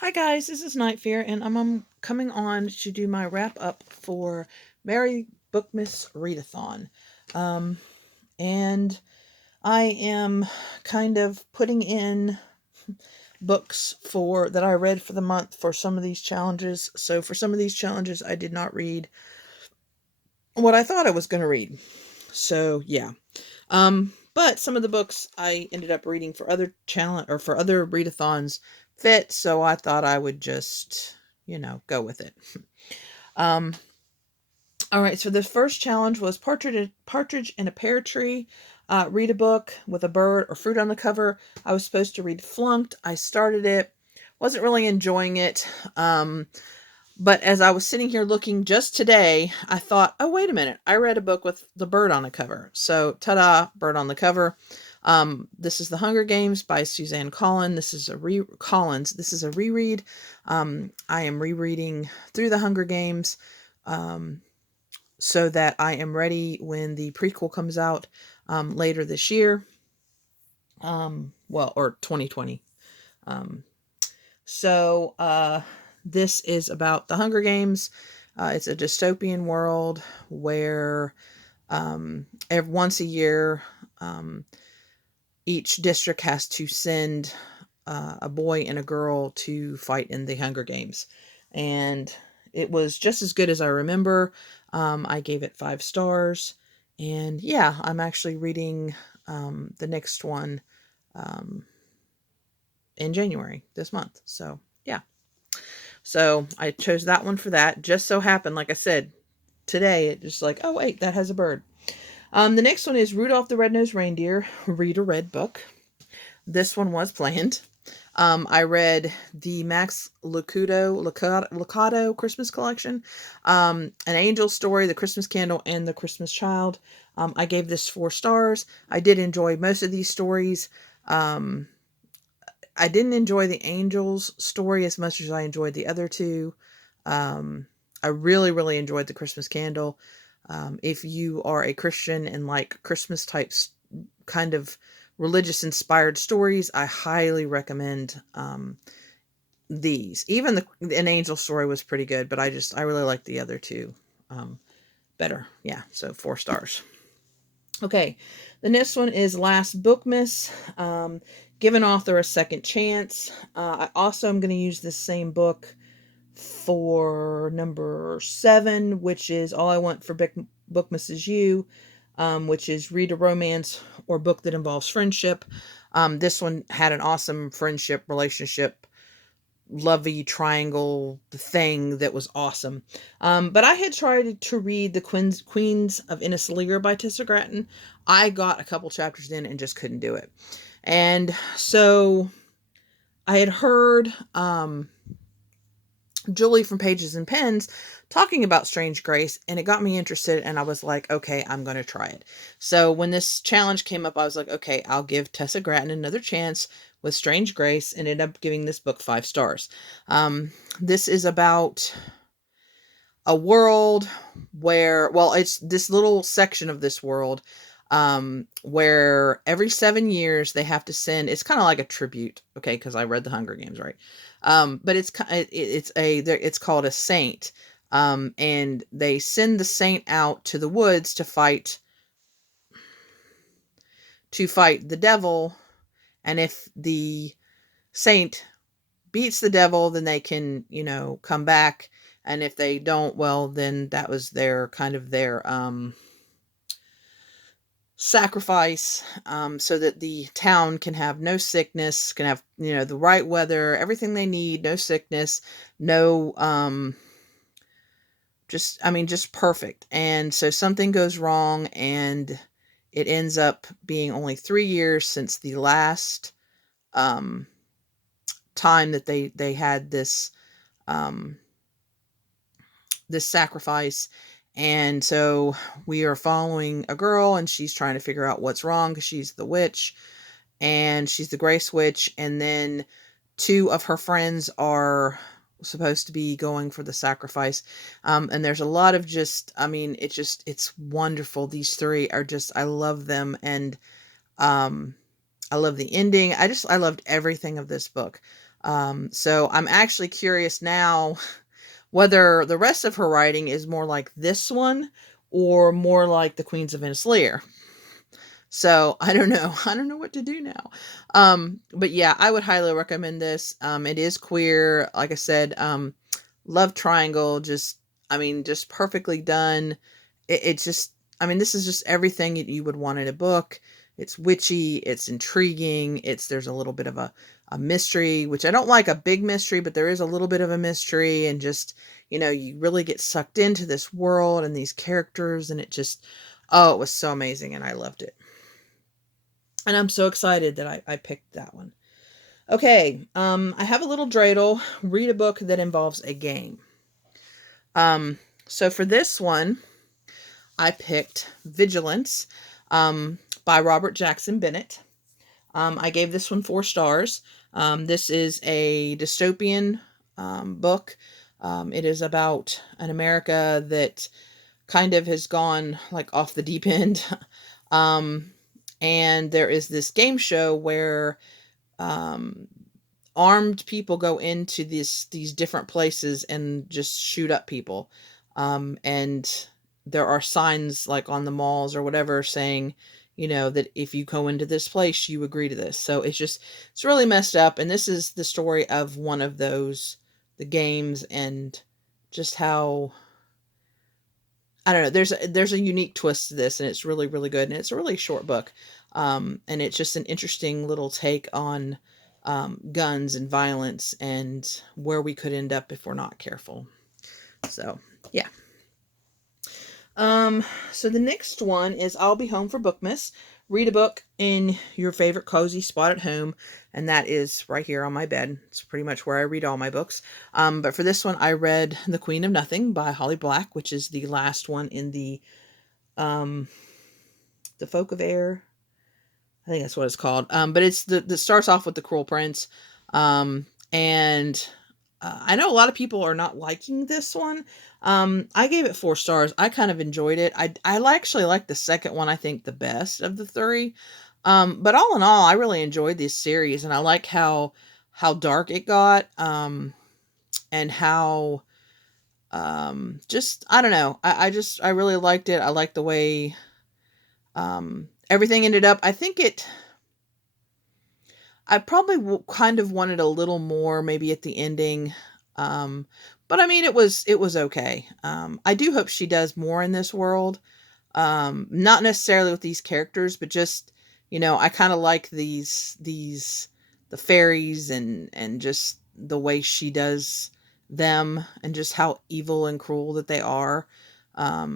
Hi guys, this is Night Fear, and I'm coming on to do my wrap up for Merry Bookmas Readathon. Um, and I am kind of putting in books for that I read for the month for some of these challenges. So for some of these challenges, I did not read what I thought I was going to read. So yeah. But some of the books I ended up reading for other challenge or for other readathons fit, so I thought I would just, go with it. Um, all right, so the first challenge was Partridge in a Pear Tree. Read a book with a bird or fruit on the cover. I was supposed to read Flunked. I started it, wasn't really enjoying it. But as I was sitting here looking just today, I thought, oh, wait a minute. I read a book with the bird on the cover. So, ta-da, bird on the cover. This is The Hunger Games by Suzanne Collins. This is a reread. I am rereading through The Hunger Games so that I am ready when the prequel comes out later this year. Or 2020. Um, so, this is about the Hunger Games. It's a dystopian world where once a year, um, each district has to send a boy and a girl to fight in the Hunger Games. And it was just as good as I remember. I gave it 5 stars. And yeah, I'm actually reading the next one um, in January this month. So yeah. So I chose that one for that. Just so happened, like I said, today it just like, oh wait, that has a bird. The next one is Rudolph the Red-Nosed Reindeer. Read a red book. This one was planned. I read the Max Lucado Christmas collection, An Angel Story, The Christmas Candle, and The Christmas Child. I gave this 4 stars. I did enjoy most of these stories. Um, I didn't enjoy the Angels story as much as I enjoyed the other two. I really, really enjoyed The Christmas Candle. If you are a Christian and like Christmas types, kind of religious inspired stories, I highly recommend these. Even An Angel Story was pretty good, but I really like the other two better. Yeah, so 4 stars. Okay, the next one is Last Bookmas. Give an author a second chance. I also am going to use this same book for number 7, which is All I Want for Bookmas Is You, which is read a romance or book that involves friendship. This one had an awesome friendship relationship lovey triangle thing that was awesome. But I had tried to read the Queens of Innisleer by Tessa Gratton. I got a couple chapters in and just couldn't do it. And so I had heard Julie from Pages and Pens talking about Strange Grace, and it got me interested, and I was like, okay, I'm going to try it. So when this challenge came up, I was like, okay, I'll give Tessa Gratton another chance with Strange Grace, and ended up giving this book 5 stars. This is about a world where, well, it's this little section of this world where every 7 years they have to send, it's kind of like a tribute, okay, because I read the Hunger Games, right? But it's called a saint, and they send the saint out to the woods to fight the devil, and if the saint beats the devil, then they can, come back, and if they don't, well, then that was their sacrifice, so that the town can have no sickness, can have, the right weather, everything they need, no sickness, no, just perfect. And so something goes wrong, and it ends up being only 3 years since the last um, time that they had um, this sacrifice. And so we are following a girl, and she's trying to figure out what's wrong because she's the witch, and she's the Grace Witch. And then 2 of her friends are supposed to be going for the sacrifice. And there's a lot of it's wonderful. These 3 are just, I love them. And I love the ending. I loved everything of this book. So I'm actually curious now whether the rest of her writing is more like this one or more like the Queens of Venice Lear. So I don't know. I don't know what to do now. But yeah, I would highly recommend this. It is queer. Like I said, love triangle. Just perfectly done. It's just, this is just everything that you would want in a book. It's witchy. It's intriguing. There's a little bit of a mystery, which I don't like a big mystery, but there is a little bit of a mystery, and just, you really get sucked into this world and these characters, and oh, it was so amazing, and I loved it. And I'm so excited that I picked that one. Okay, I have a little dreidel. Read a book that involves a game. So for this one, I picked Vigilance by Robert Jackson Bennett. I gave this one 4 stars. This is a dystopian book. It is about an America that kind of has gone like off the deep end. And there is this game show where armed people go into these different places and just shoot up people. And there are signs like on the malls or whatever saying, that if you go into this place, you agree to this. So it's really messed up. And this is the story of one of those, the games, and just how, I don't know, there's a unique twist to this, and it's really, really good. And it's a really short book. And it's just an interesting little take on guns and violence and where we could end up if we're not careful. So, yeah. So the next one is I'll Be Home for Bookmas. Read a book in your favorite cozy spot at home, and that is right here on my bed. It's pretty much where I read all my books. But for this one, I read The Queen of Nothing by Holly Black, which is the last one in the Folk of Air. I think that's what it's called. But it's the starts off with the Cruel Prince. And I know a lot of people are not liking this one. I gave it 4 stars. I kind of enjoyed it. I actually like the second one, I think, the best of the 3. But all in all, I really enjoyed this series, and I like how dark it got, and how just, I don't know. I really liked it. I liked the way everything ended up. I probably kind of wanted a little more maybe at the ending. But it was okay. I do hope she does more in this world. Not necessarily with these characters, but just, I kind of like the fairies, and just the way she does them, and just how evil and cruel that they are. I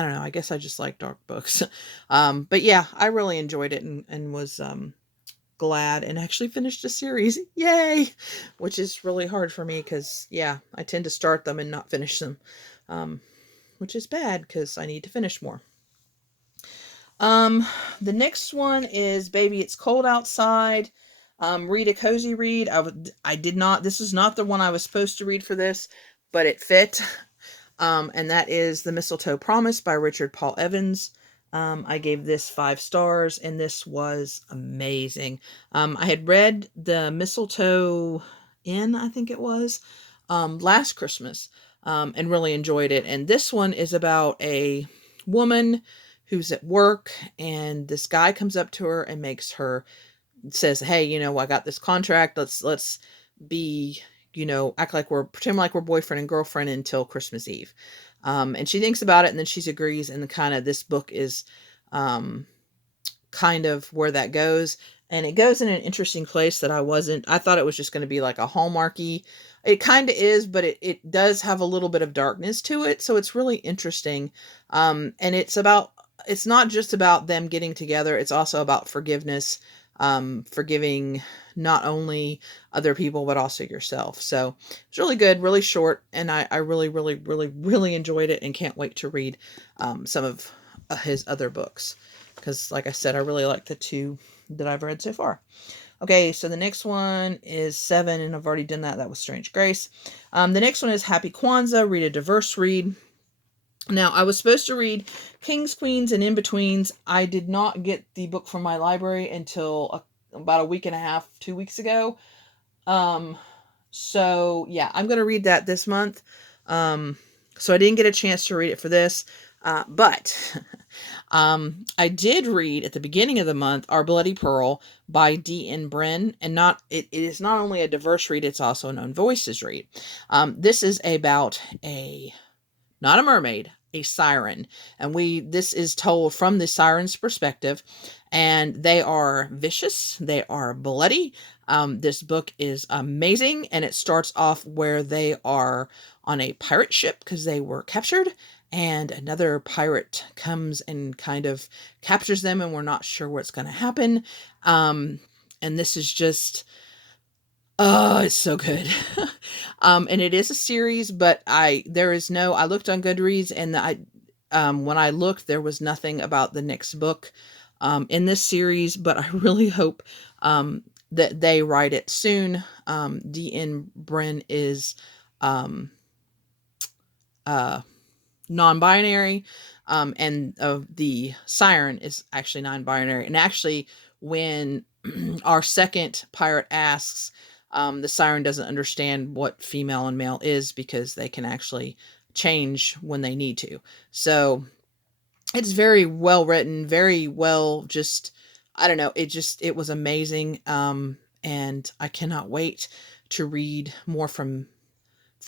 don't know. I guess I just like dark books. But yeah, I really enjoyed it, and was, glad and actually finished a series. Yay! Which is really hard for me because, yeah, I tend to start them and not finish them. Which is bad because I need to finish more. The next one is Baby It's Cold Outside. Read a cozy read. I did not, this is not the one I was supposed to read for this, but it fit. And that is The Mistletoe Promise by Richard Paul Evans. I gave this 5 stars, and this was amazing. I had read The Mistletoe Inn, I think it was, last Christmas, and really enjoyed it. And this one is about a woman who's at work, and this guy comes up to her and says, hey, I got this contract. Let's be, pretend like we're boyfriend and girlfriend until Christmas Eve. And she thinks about it, and then she agrees, and kind of this book is kind of where that goes. And it goes in an interesting place that I thought it was just going to be like a Hallmarky. It kind of is, but it does have a little bit of darkness to it. So it's really interesting. And it's not just about them getting together. It's also about forgiveness, forgiving not only other people, but also yourself. So it's really good, really short. And I really, really, really, really enjoyed it, and can't wait to read some of his other books. Because, like I said, I really like the 2 that I've read so far. Okay, so the next one is 7, and I've already done that. That was Strange Grace. The next one is Happy Kwanzaa. Read a diverse read. Now, I was supposed to read Kings, Queens, and In-Betweens. I did not get the book from my library until about a week and a half, 2 weeks ago. Um, so yeah, I'm gonna read that this month. Um, so I didn't get a chance to read it for this, but I did read at the beginning of the month Our Bloody Pearl by D.N. Bren, and it is not only a diverse read, it's also an own voices read. This is about a not a mermaid, a siren. And this is told from the siren's perspective, and they are vicious, they are bloody. This book is amazing, and it starts off where they are on a pirate ship because they were captured, and another pirate comes and kind of captures them, and we're not sure what's going to happen. And this is just Oh, it's so good. And it is a series, but I looked on Goodreads, and when I looked, there was nothing about the next book, in this series, but I really hope, that they write it soon. D.N. Bren is, um, uh, non-binary, and the siren is actually non-binary. And actually, when our second pirate asks, the siren doesn't understand what female and male is because they can actually change when they need to. So it's very well written, very well, just I don't know, it was amazing. And I cannot wait to read more from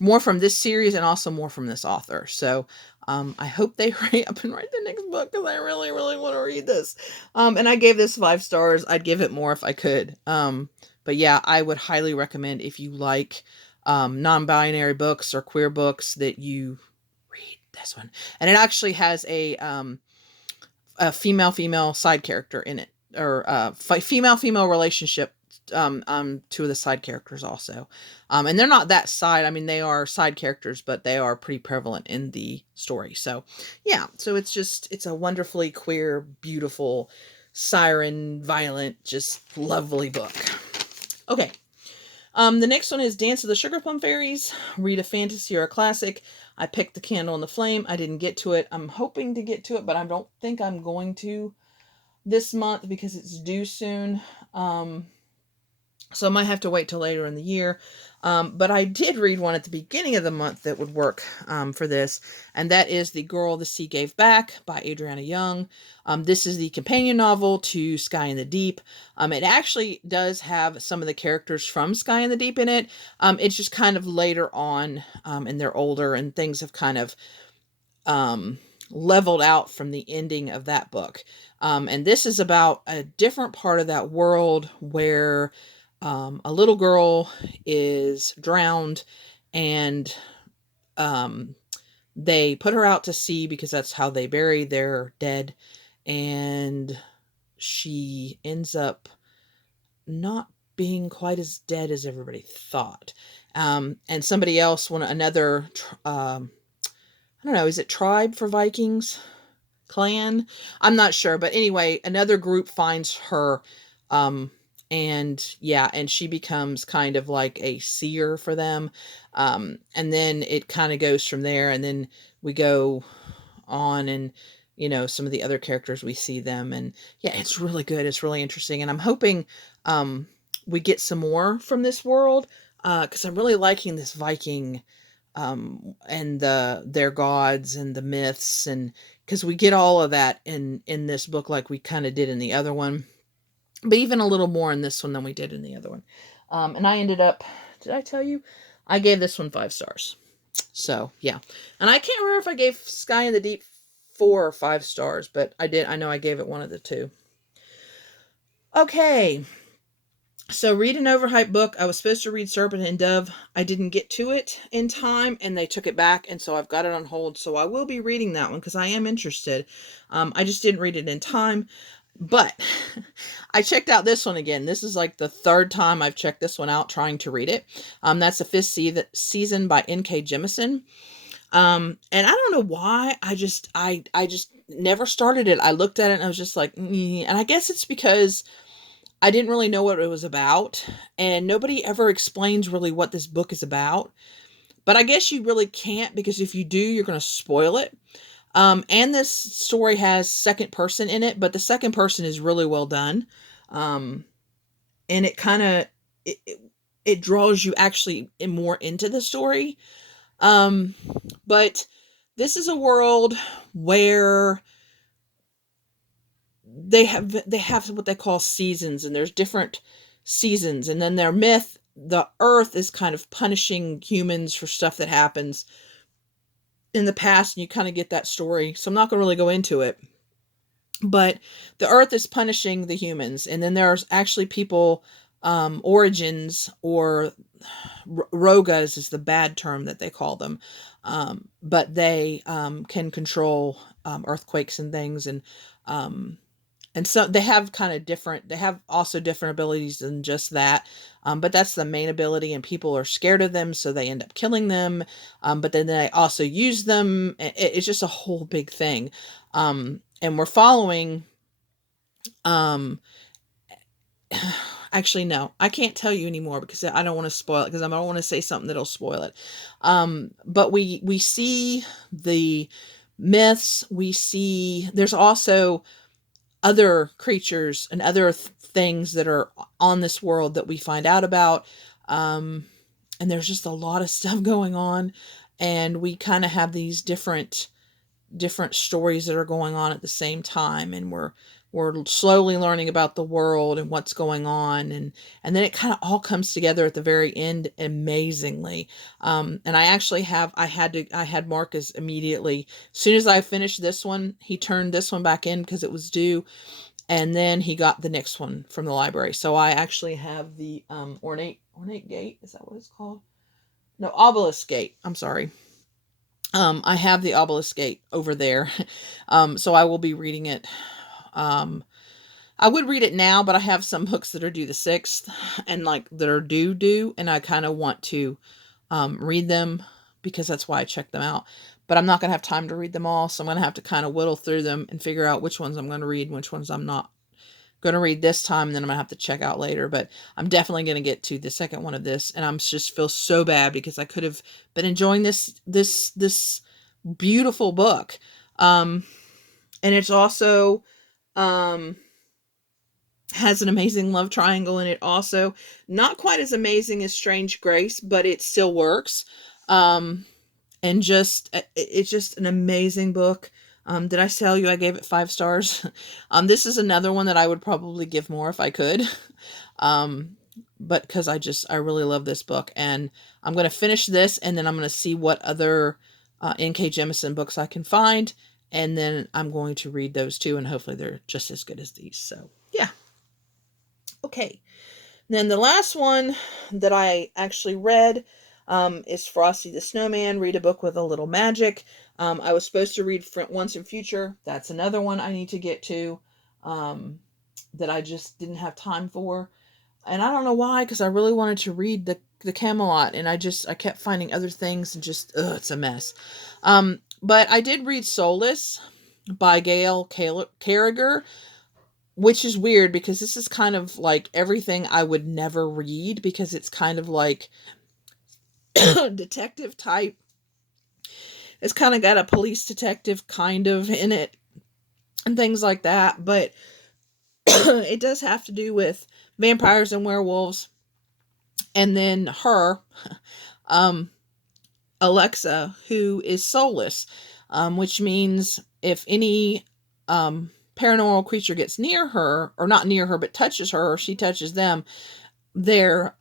this series and also more from this author. So I hope they hurry up and write the next book because I really, really want to read this. And I gave this 5 stars. I'd give it more if I could. But yeah, I would highly recommend if you like non-binary books or queer books that you read this one. And it actually has a female side character in it, or female relationship, two of the side characters also. And they're not that side, I mean, they are side characters, but they are pretty prevalent in the story. So yeah, so it's a wonderfully queer, beautiful, siren, violent, just lovely book. Okay. The next one is Dance of the Sugar Plum Fairies. Read a fantasy or a classic. I picked The Candle and the Flame. I didn't get to it. I'm hoping to get to it, but I don't think I'm going to this month because it's due soon. So I might have to wait till later in the year. But I did read one at the beginning of the month that would work, for this, and that is The Girl the Sea Gave Back by Adriana Young. This is the companion novel to Sky in the Deep. It actually does have some of the characters from Sky in the Deep in it. It's just kind of later on, and they're older, and things have kind of leveled out from the ending of that book. And this is about a different part of that world where a little girl is drowned, and they put her out to sea because that's how they bury their dead. And she ends up not being quite as dead as everybody thought. And somebody else, I don't know, is it tribe for Vikings? Clan? I'm not sure, but anyway, another group finds her, um and yeah, and she becomes kind of like a seer for them. And then it kind of goes from there, and then we go on, and some of the other characters, we see them, and yeah, it's really good. It's really interesting, and I'm hoping we get some more from this world, cuz I'm really liking this Viking, and their gods and the myths, and because we get all of that in this book like we kind of did in the other one, but even a little more in this one than we did in the other one. And I ended up, did I tell you, I gave this one 5 stars. So yeah, and I can't remember if I gave Sky in the Deep 4 or 5 stars, but I know I gave it one of the two. Okay, so read an overhyped book. I was supposed to read Serpent and Dove. I didn't get to it in time, and they took it back, and so I've got it on hold. So I will be reading that one because I am interested. I just didn't read it in time. But I checked out this one again. This is like the third time I've checked this one out trying to read it. That's the fifth season by N.K. Jemisin. And I don't know why. I just never started it. I looked at it and I was just like, and I guess it's because I didn't really know what it was about, and nobody ever explains really what this book is about. But I guess you really can't, because if you do, you're going to spoil it. And this story has second person in it, but the second person is really well done. And it kind of, it draws you actually more into the story. Um, but this is a world where they have what they call seasons, and there's different seasons, and then their myth, the earth is kind of punishing humans for stuff that happens in the past, and you kind of get that story. So I'm not going to really go into it, but the earth is punishing the humans, and then there's actually people, origins, or rogas is the bad term that they call them, but they can control earthquakes and things, um, and so they have kind of different, they have also different abilities than just that, but that's the main ability, and people are scared of them, so they end up killing them, but then they also use them. It's just a whole big thing, and we're following, um, actually, no, I can't tell you anymore because I don't want to spoil it, because I don't want to say something that'll spoil it. But we see the myths. We see there's also other creatures and other things that are on this world that we find out about. Um, and there's just a lot of stuff going on, and we kind of have these different stories that are going on at the same time, and we're slowly learning about the world and what's going on, and then it kind of all comes together at the very end amazingly. And I had Marcus immediately, as soon as I finished this one, he turned this one back in because it was due, and then he got the next one from the library. So I actually have the ornate gate, is that what it's called? No, obelisk gate, I'm sorry. I have the obelisk gate over there. So I will be reading it. I would read it now, but I have some books that are due the 6th, and like that are due, and I kind of want to read them, because that's why I checked them out. But I'm not going to have time to read them all, so I'm going to have to kind of whittle through them and figure out which ones I'm going to read and which ones I'm not going to read this time, and then I'm going to have to check out later. But I'm definitely going to get to the second one of this, and I'm just feel so bad because I could have been enjoying this beautiful book. And it's also, um has an amazing love triangle in it also. Not quite as amazing as Strange Grace, but it still works. And just it's just an amazing book. Did I tell you I gave it 5 stars? This is another one that I would probably give more if I could. um, but because I really love this book, and I'm going to finish this, and then I'm going to see what other N.K. Jemisin books I can find, and then I'm going to read those too, and hopefully they're just as good as these. So yeah, okay. Then the last one that I actually read, is Frosty the Snowman, Read a Book with a Little Magic. I was supposed to read Once and Future. That's another one I need to get to, um, that I just didn't have time for. And I don't know why, because I really wanted to read the Camelot, and I kept finding other things, and just, it's a mess. But I did read Soulless by Gail Carriger, which is weird because this is kind of like everything I would never read, because it's kind of like detective type. It's kind of got a police detective kind of in it and things like that, but it does have to do with vampires and werewolves. And then her, um, Alexa, who is soulless, which means if any paranormal creature gets near her, or not near her, but touches her, or she touches them, their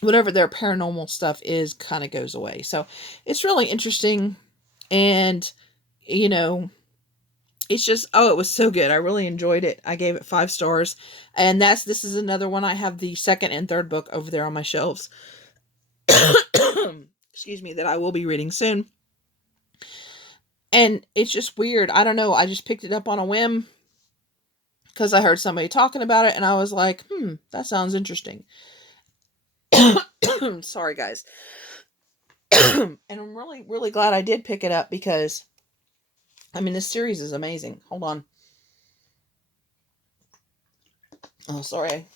whatever their paranormal stuff is kind of goes away. So it's really interesting, and you know, it's just, oh, it was so good. I really enjoyed it. I gave it 5 stars, and this is another one. I have the second and third book over there on my shelves. Excuse me, that I will be reading soon. And it's just weird. I don't know. I just picked it up on a whim because I heard somebody talking about it, and I was like, that sounds interesting. Sorry, guys. And I'm really, really glad I did pick it up, because, I mean, this series is amazing. Hold on. Oh, sorry.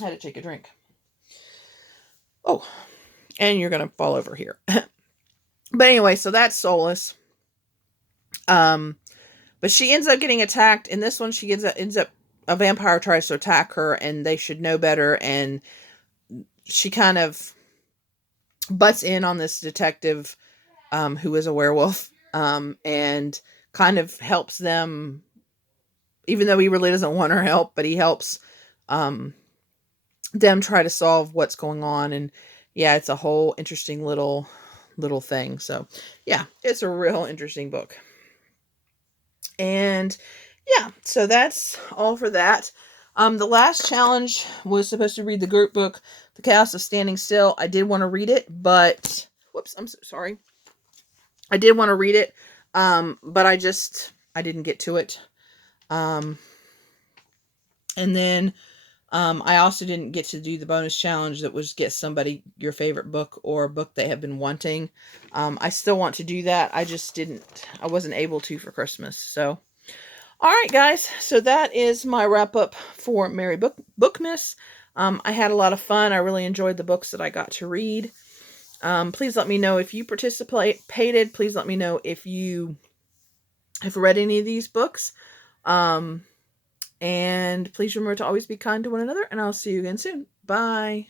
I had to take a drink. Oh, and you're going to fall over here. But anyway, so that's Soulless. But she ends up getting attacked. In this one, she ends up a vampire tries to attack her, and they should know better. And she kind of butts in on this detective who is a werewolf, and kind of helps them, even though he really doesn't want her help, but he helps um, them try to solve what's going on. And yeah, it's a whole interesting little thing. So yeah, it's a real interesting book. And yeah, so that's all for that. The last challenge was supposed to read the group book, The Chaos of Standing Still. I did want to read it, but whoops, I'm so sorry. I did want to read it, but I didn't get to it. Um, and then I also didn't get to do the bonus challenge that was get somebody your favorite book or a book they have been wanting. I still want to do that. I wasn't able to for Christmas. So, all right, guys. So that is my wrap up for Merry Bookmas. I had a lot of fun. I really enjoyed the books that I got to read. Please let me know if you participated. Please let me know if you have read any of these books. And please remember to always be kind to one another, and I'll see you again soon. Bye.